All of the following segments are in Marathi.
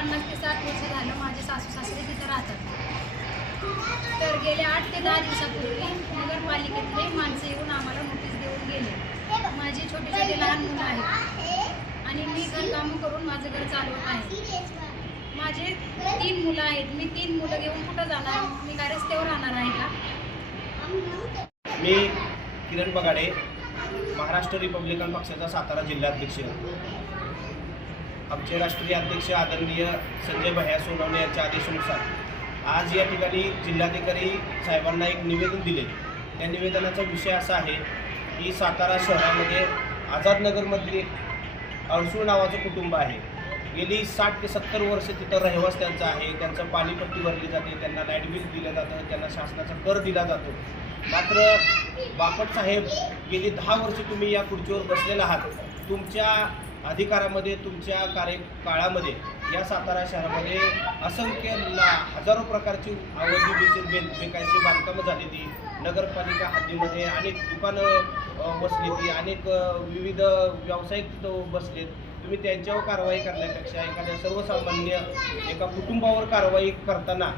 सात वर्ष झालं माझे सासू सासरे तिथं राहतात. तर गेल्या आठ ते दहा दिवसापूर्वी नगरपालिकेतले माणसं येऊन आम्हाला नोटीस देऊन गेले. माझे छोटे छोटे लहान मुलं आहेत. आणि मी घरकामं करून माझं घर चालवत आहे. माझे तीन मुलं आहेत. मी तीन मुलं घेऊन कुठं जाणार? मी काय रस्त्यावर राहणार आहे का? मी किरण बगाडे महाराष्ट्र रिपब्लिकन पक्षाचा सातारा जिल्हाध्यक्ष आमचे राष्ट्रीय अध्यक्ष आदरणीय संजय भैया सोनवणे यांच्या आदेशानुसार आज या ठिकाणी जिल्हाधिकारी साहेबांना एक निवेदन दिले. त्या निवेदनाचा विषय असा आहे की सातारा शहरामध्ये आझादनगरमधली अळसूळ नावाचं कुटुंब आहे. गेली साठ ते सत्तर वर्ष तिथं रहिवास त्यांचा आहे. त्यांचं पाणीपट्टी भरली जाते त्यांना लाइट बिल दिलं जातं त्यांना शासनाचा कर दिला जातो. मात्र बापट साहेब गेली दहा वर्ष तुम्ही या खुर्चीवर बसलेला आहात. तुमच्या अधिकारामध्ये तुमच्या कार्यकाळामध्ये या सातारा शहरामध्ये असंख्य ला हजारो प्रकारची अवधी बेचे बे बेकायची बांधकामं झालेली नगरपालिका हद्दीमध्ये अनेक दुकानं बसली ती अनेक विविध व्यावसायिक बसलेत. तुम्ही त्यांच्यावर कारवाई करण्यापेक्षा एखाद्या सर्वसामान्य एका कुटुंबावर कारवाई करताना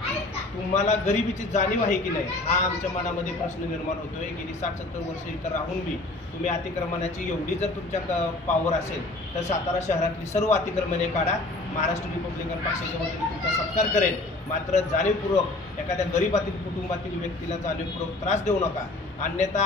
तुम्हाला गरिबीची जाणीव आहे की नाही हा आमच्या मनामध्ये प्रश्न निर्माण होतोय. गेली साठ सत्तर वर्ष इथं राहून बी तुम्ही अतिक्रमणाची एवढी जर तुमच्या पावर असेल तर सातारा शहरातली सर्व अतिक्रमणे काढा. महाराष्ट्र रिपब्लिकन पक्षाच्या वतीने तुमचा सत्कार करेल मात्र जाणीवपूर्वक एखाद्या गरीबातील कुटुंबातील व्यक्तीला जाणीवपूर्वक त्रास देऊ नका. अन्यथा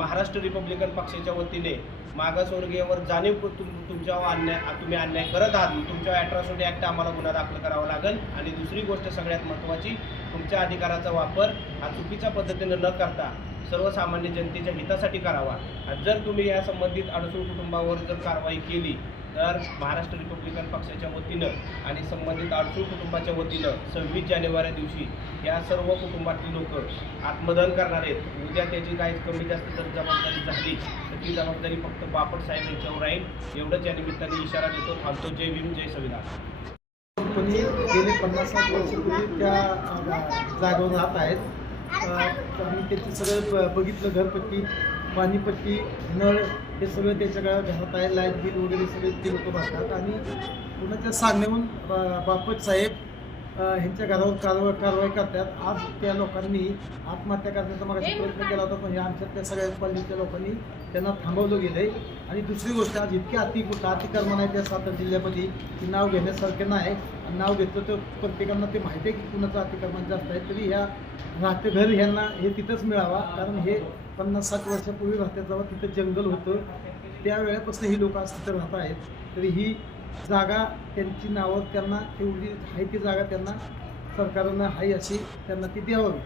महाराष्ट्र रिपब्लिकन पक्षाच्या वतीने मागासवर्गीयवर जाणीव तुम तुमच्यावर अन्याय तुम्ही अन्याय करत आहात तुमच्यावर अॅट्रॉसिटी ॲक्ट आम्हाला गुन्हा दाखल करावा लागेल. आणि दुसरी गोष्ट सगळ्यात महत्त्वाची तुमच्या अधिकाराचा वापर हा चुकीच्या पद्धतीनं न करता सर्वसामान्य जनतेच्या हितासाठी करावा. आणि जर तुम्ही या संबंधित अडसूळ कुटुंबावर जर कारवाई केली तर महाराष्ट्र रिपब्लिकन पक्षाच्या वतीनं आणि संबंधित अडसूळ कुटुंबाच्या वतीनं सव्वीस जानेवारी दिवशी या सर्व कुटुंबातील लोक आत्मदहन करणार आहेत. उद्या त्याची काही कमी जास्त जर जबाबदारी झाली तर ती जबाबदारी फक्त बापट साहेब यांच्यावर राहील. एवढंच या निमित्ताने इशारा देतो. थांबतो. जय भीम जय संविधान. कंपनी गेले पन्नास साठ वर्षापूर्वी त्या जागेवर राहत आहेत. आम्ही त्याचे सगळं बघितलं घरपट्टी. पाणीपट्टी नळ हे सगळं त्यांच्या घरा- घरात आहे लाइट बिल वगैरे सगळे ते लोक भरतात. आणि कुणाच्या सांगण्याहून बा- बापट साहेब ह्यांच्या घरावर कारवाई कारवाई करतात. आज त्या लोकांनी आत्महत्या करण्याचा मला प्रयत्न केला होता पण ह्या आमच्यातल्या सगळ्या पल्लीच्या लोकांनी त्यांना थांबवलं गेलं आहे आणि दुसरी गोष्ट आज इतके अति अतिक्रमण आहे त्या सातारा जिल्ह्यामध्ये की नाव घेण्यासारखं नाही. आणि नाव घेतलं तर प्रत्येकांना ते माहिती आहे की कुणाचं अतिक्रमण जास्त आहे. तरी ह्या राहते घर ह्यांना हे तिथंच मिळावा. कारण हे पन्नास साठ वर्षापूर्वी राहत्या जेव्हा तिथं जंगल होतं त्यावेळेपासून ही लोक आज तिथं राहत आहेत. तरी ही जागा त्यांची नावं त्यांना तेवढी आहे ती जागा त्यांना सरकारनं आहे अशी त्यांना ती द्यावी.